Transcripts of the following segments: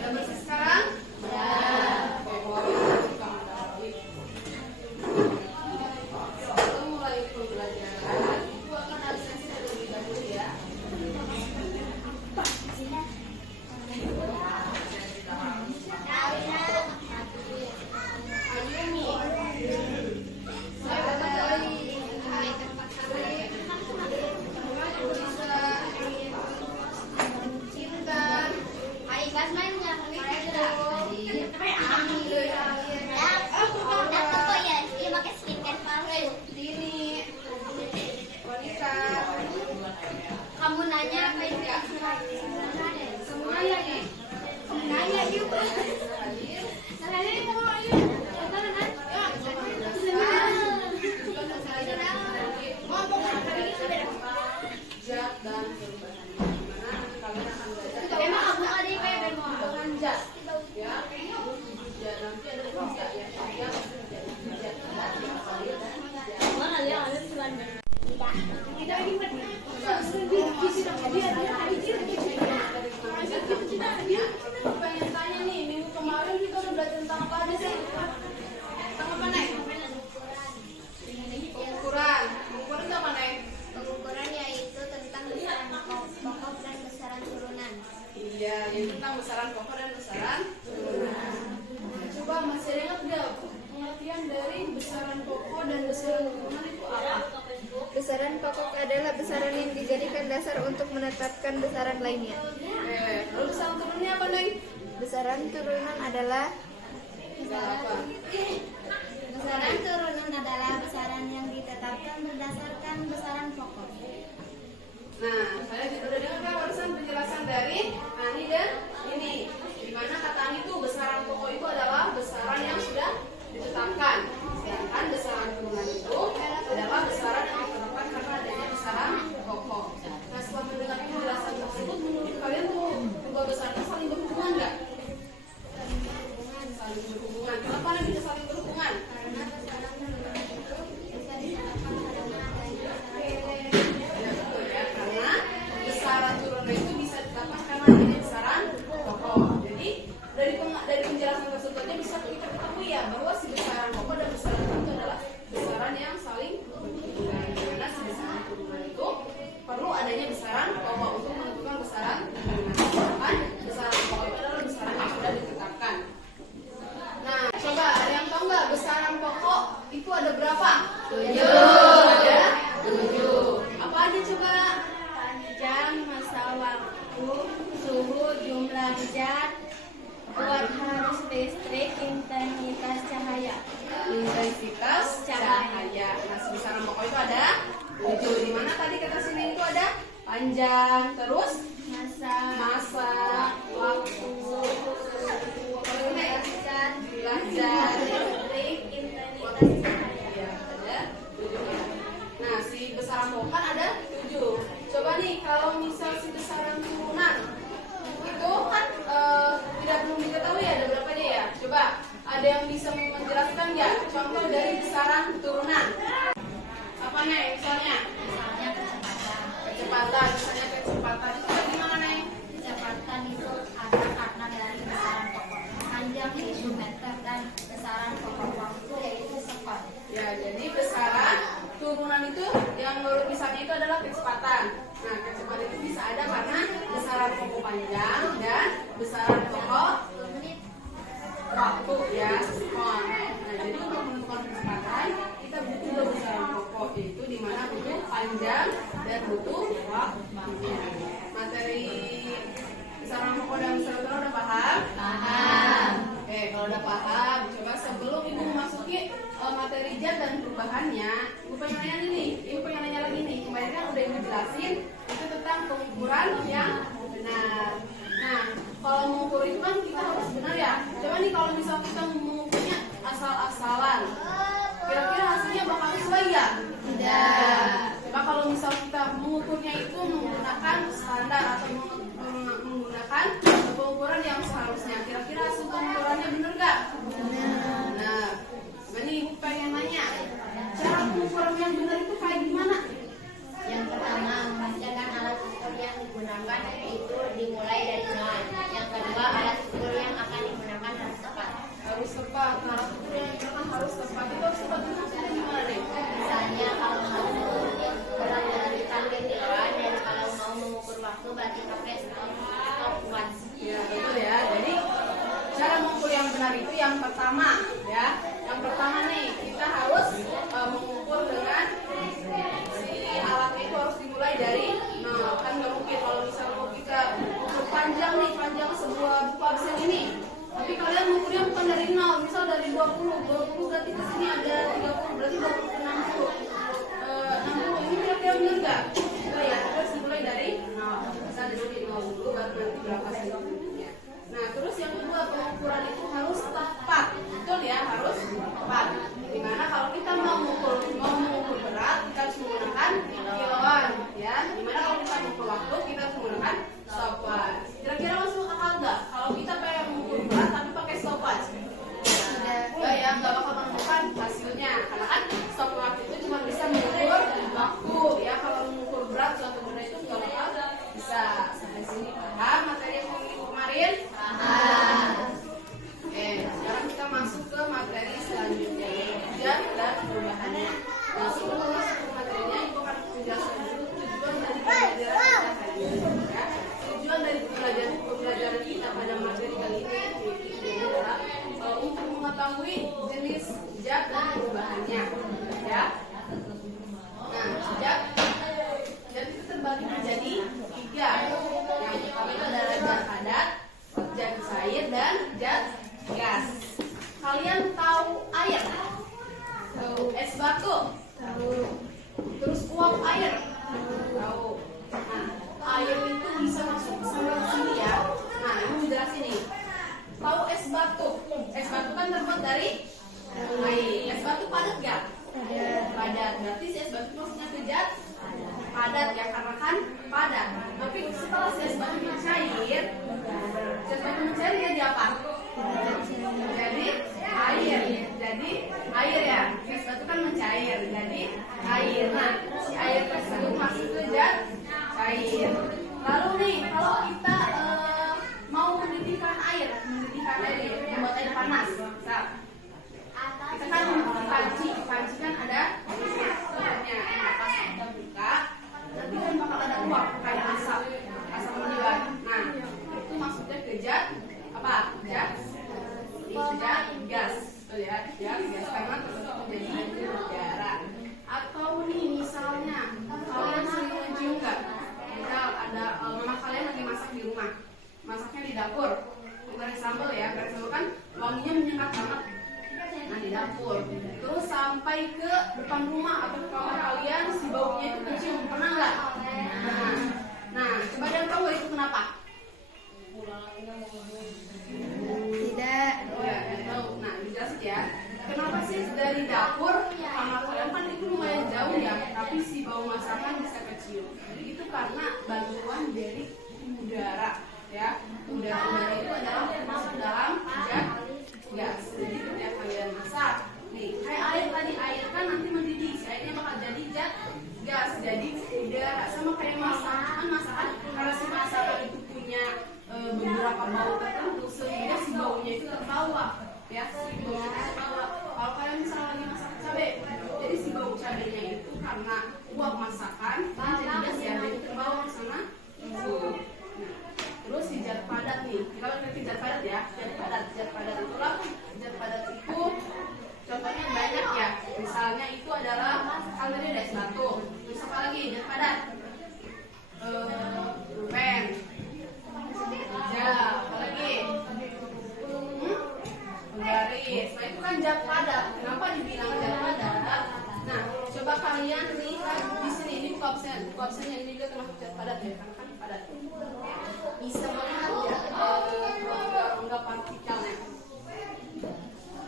udah bersih sekarang? Kamu nanya apa itu? Semuanya nih. Nanya juga. Emang aku tadi kayak belanja. Ya. Nanti ada pengen tanya nih, minggu kemarin kita udah belajar tentang apa aja sih? Tentang apa, Nek? Pengukuran. Pengukuran itu apa, Nek? Pengukuran yaitu tentang besaran pokok dan besaran turunan. Iya, yang tentang besaran pokok dan besaran turunan. Coba masih ada ingat nggak pengertian dari besaran pokok dan besaran turunan itu apa? Besaran pokok adalah besaran yang dijadikan dasar untuk menetapkan besaran lainnya. Lalu besaran turunannya apa, Neng? Besaran turunan adalah Apa? besaran turunan adalah besaran yang ditetapkan berdasarkan besaran pokok. Nah, saya udah dengar kan barusan penjelasan dari Ani dan ini. Di mana kata Ani itu besaran pokok itu adalah besaran yang sudah ditetapkan. Sedangkan besaran turunan itu adalah besaran yang ditetapkan karena adanya besaran pokok. Nah, setelah mendengar penjelasan tersebut, menurut kalian tuh kedua besaran saling berhubungan nggak? Saling berhubungan. Kenapa Ani bisa saling berhubungan? Karena besaran turunan itu bisa ditetapkan karena adanya Ya, betul ya, karena besaran turunan itu bisa ditetapkan karena adanya besaran pokok. Jadi dari penjelasan tersebutnya bisa kita ketahui ya bahwa si besaran pokok dan besaran turunan itu adalah besaran yang saling berhubungan. Karena si besaran turunan itu perlu adanya besaran pokok untuk menentukan besaran turunan. Sedangkan besaran pokok itu adalah besaran yang sudah ditetapkan. Nah, coba ada yang tahu nggak besaran pokok itu ada berapa? 7. Ada 7. Apa aja coba? Jam, masa waktu, suhu, jumlah zat, kuat arus listrik, intensitas cahaya. Intensitas cahaya. Nah, besaran pokok itu ada 7. Di mana tadi kata sini itu ada panjang, terus Masa, waktu, apa ya? Zat, listrik, intensitas cahaya. ya, ada 7 ya. Nah, si besaran pokok kan ada 7. Coba nih kalau misal si besaran turunan itu kan belum diketahui ada berapa dia ya. Coba ada yang bisa menjelaskan nggak contoh dari besaran turunan? Apa nih misalnya? Misalnya kecepatan. Kecepatan, misalnya kecepatan itu kan gimana nih? Kecepatan itu ada karena dari besaran pokok panjang yaitu meter dan besaran pokok waktu yaitu sekon. Ya, jadi besaran turunan itu yang menurut misalnya itu adalah kecepatan. Nah, kecepatan itu bisa ada karena besaran pokok panjang dan besaran pokok waktu ya, sekon. Nah, jadi untuk menentukan kecepatan kita butuh besaran pokok yaitu di mana butuh panjang dan butuh waktunya. Materi besaran pokok dan besaran turunan udah paham? Paham. Oke, kalau udah paham, coba sebelum ibu memasuki materi zat dan perubahannya, ibu pengen nanya nih, ibu pengen nanya lagi nih. Kemarin kan udah ibu jelasin itu tentang pengukuran yang benar. Nah, kalau mengukur benar itu yang pertama ya. Yang pertama nih kita harus mengukur dengan si alatnya itu harus dimulai dari kan nggak mungkin kalau misalnya kita ukur panjang nih, panjang sebuah buku absen ini. Tapi kalian mengukurnya bukan dari 0, misal dari 20 berarti ke sini ada 30, berarti 20 ke 60. 60 ini kira-kira benar nggak? Enggak ya, harus dimulai dari 0. Misal di sini 0 dulu baru nanti berapa sentimeternya. Nah, terus yang kedua pengukuran itu harus tepat. Betul ya, harus tepat. Dimana kalau kita mau mengukur berat, kita harus menggunakan kiloan ya. Dimana kalau kita mengukur waktu, kita harus menggunakan stopwatch. Kira-kira masuk akal nggak? Kalau kita pengen mengukur berat tapi pakai stopwatch? Enggak ya, nggak bakal menemukan hasilnya. Karena kan stopwatch itu cuma bisa mengukur waktu ya. Kalau mengukur berat suatu benda itu nggak bakal bisa. Sampai sini paham materi yang minggu kemarin? Oke, sekarang kita masuk ke materi selanjutnya, tujuan dan perubahannya. Nah, sebelum masuk ke materinya, ibu akan menjelaskan dulu tujuan dari pembelajaran kita kali ini. Ya. Tujuan dari pembelajaran kita pada materi kali ini adalah untuk mengetahui jenis jejak dan perubahannya. Ya. Nah, jejak itu terbagi menjadi 3. Yang pertama itu adalah zat padat, zat cair, dan zat gas. Kalian tahu air? Tahu. Es batu? Tahu. Terus uap air? Tahu. Nah, air itu bisa masuk sampai ke sini ya. Nah, ini jelasin nih. Tahu es batu? Es batu kan terbuat dari air. Es batu padat nggak? Padat. Berarti si es batu maksudnya ke zat padat ya, karena kan padat. Tapi setelah si es batu mencair, jadi apa? Jadi air. Jadi air ya. Es batu kan mencair, jadi air. Nah, si air tersebut masuk ke zat cair. Lalu nih, kalau kita mau mendidihkan air ya, membuat air panas. Misal, kita kan panci kan ada misalnya pas kita buka nanti kan bakal ada uap kayak asap menyuap. Nah, itu maksudnya ke zat apa? Zat gas. Oh ya, gas karena terbentuk menjadi udara. Atau nih misalnya kalian sering mencium nggak? Misal ada mama kalian lagi masak di rumah, masaknya di dapur, goreng sambal ya, goreng sambal kan wanginya menyengat banget. Nah, di dapur, terus sampai ke depan rumah atau ke kamar kalian, si baunya itu kecium, pernah nggak? Nah, coba dan tahu itu kenapa? Tidak. Oh ya, tahu. Nah, dijelasin ya. Kenapa sih dari dapur kamar kalian kan itu lumayan jauh ya, tapi si bau masakan bisa kecium. Itu karena bantuan dari udara ya. Udara itu adalah termasuk dalam zat gas. Jadi ketika kalian masak, nih kayak air tadi, air kan nanti mendidih, airnya bakal jadi zat gas, jadi udara. Sama kayak masakan karena si masakan itu punya beberapa bau tertentu sehingga si baunya itu terbawa ya, si baunya terbawa. Kalau kalian misalnya lagi masak cabai, jadi si bau cabainya itu karena uap masakan dan jadi gas ya, jadi terbawa ke sana. Terus si zat padat nih, kita ngerti zat padat ya. Zat padat itulah, zat padat itu contohnya banyak ya. Misalnya itu adalah kan tadi ada es batu. Terus apa lagi zat padat? Pulpen, apa lagi? Penggaris. Nah, itu kan zat padat. Kenapa dibilang zat padat? Nah, coba kalian lihat di sini, ini buku absen yang ini juga termasuk zat padat ya, karena kan padat. Bisa melihat ya rongga partikelnya?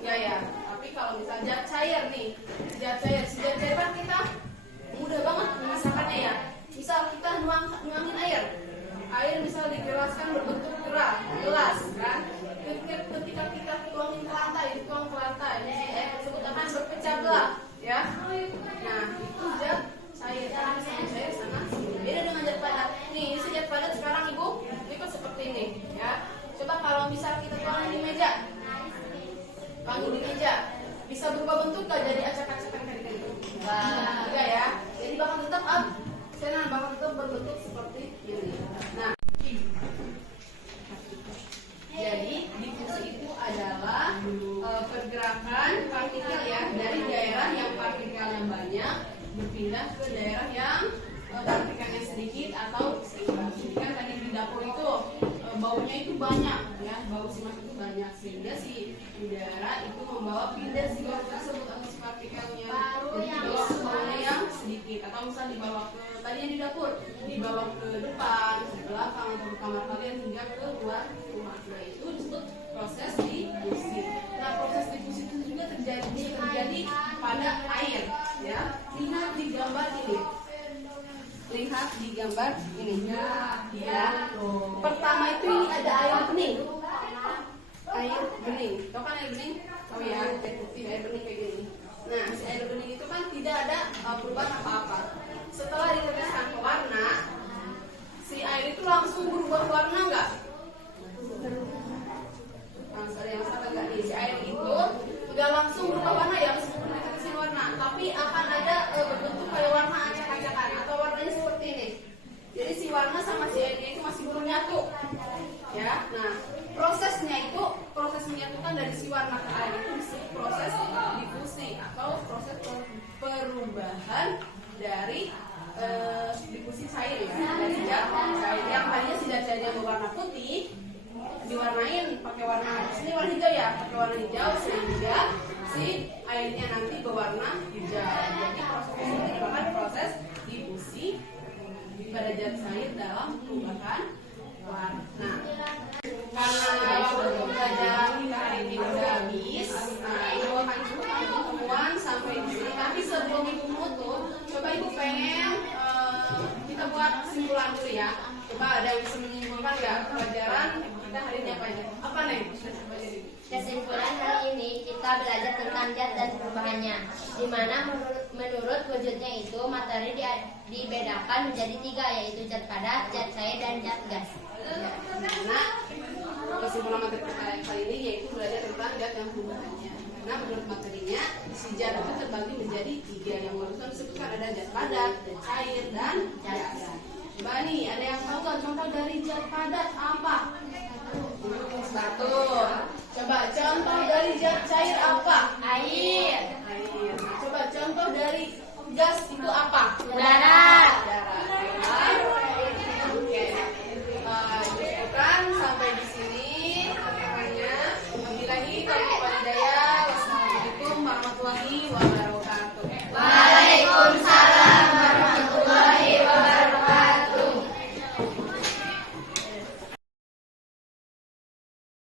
Enggak ya. Tapi kalau misalnya zat cair nih, si zat cair kan kita mudah banget memisahkannya ya. Misal kita nuangin air misal digelaskan berbentuk gelas kan. Ketika kita tuangin ke lantai, air tersebut akan berpecah belah ya. Nah, itu zat cair, sama cair sana sini. Beda dengan zat padat. Nih, ini zat padat sekarang Ibu, ini kan seperti ini ya. Coba kalau misal kita tuangin di meja, bisa berubah bentuk nggak jadi acak-acakan kayak gitu? Enggak ya. Jadi bakal tetap berbentuk seperti ini. Nah, jadi diffusi itu adalah pergerakan partikel ya dari daerah yang partikelnya banyak berpindah ke daerah yang partikelnya sedikit atau seimbang. Jadi kan tadi di dapur itu baunya itu banyak ya, bau simak itu banyak sehingga si udara itu membawa pindah si bau tersebut atau si partikelnya. Jadi dibawa ke baunya yang sedikit atau misalnya dibawa ke tadi yang di dapur, dibawa ke depan, ke belakang atau ke kamar kalian hingga ke luar rumah. Nah itu disebut proses difusi. Nah proses difusi itu juga terjadi pada air ya. Lihat di gambar ini. Lihat di gambar ini ya. Pertama itu ini ada air bening. Air bening. Tahu kan air bening? Oh ya, air putih, air bening kayak gini. Nah, si air bening itu kan tidak ada perubahan apa-apa. Setelah diteteskan ke warna, si air itu langsung berubah warna enggak? Langsung ada yang salah enggak nih? Si air itu enggak langsung berubah warna ya, meskipun ditetesin warna, tapi akan ada berbentuk kayak warna acak-acakan atau warnanya seperti ini. Jadi si warna sama si airnya itu masih belum nyatu. Ya. Nah, proses menyatukan dari si warna ke air itu disebut proses difusi atau proses perubahan dari difusi cair ya. Dari zat cair yang tadinya si zat cairnya berwarna putih diwarnain pakai warna sini warna hijau ya, pakai warna hijau sehingga si airnya nanti berwarna hijau. Jadi proses ini dinamakan proses difusi pada zat cair dalam perubahan warna. Karena waktu pembelajaran kita hari ini udah habis, nah ibu akan cukupkan pertemuan sampai di sini. Tapi sebelum ibu menutup, coba ibu pengen kita buat kesimpulan dulu ya. Coba ada yang bisa menyimpulkan nggak pelajaran kita hari ini apa aja? Apa nih? Kesimpulan hari ini kita belajar tentang zat dan perubahannya, di mana menurut wujudnya itu materi dibedakan menjadi 3, yaitu zat padat, zat cair, dan zat gas. Karena kesimpulan materi kita kali ini yaitu belajar tentang zat dan perubahannya. Karena menurut materinya si zat itu terbagi menjadi 3 yang barusan disebutkan, ada zat padat, zat cair, dan gas. Coba nih ada yang tahu nggak contoh dari zat padat apa? Betul. Coba contoh dari zat cair apa? Air. Air. Coba contoh dari gas itu apa? Udara.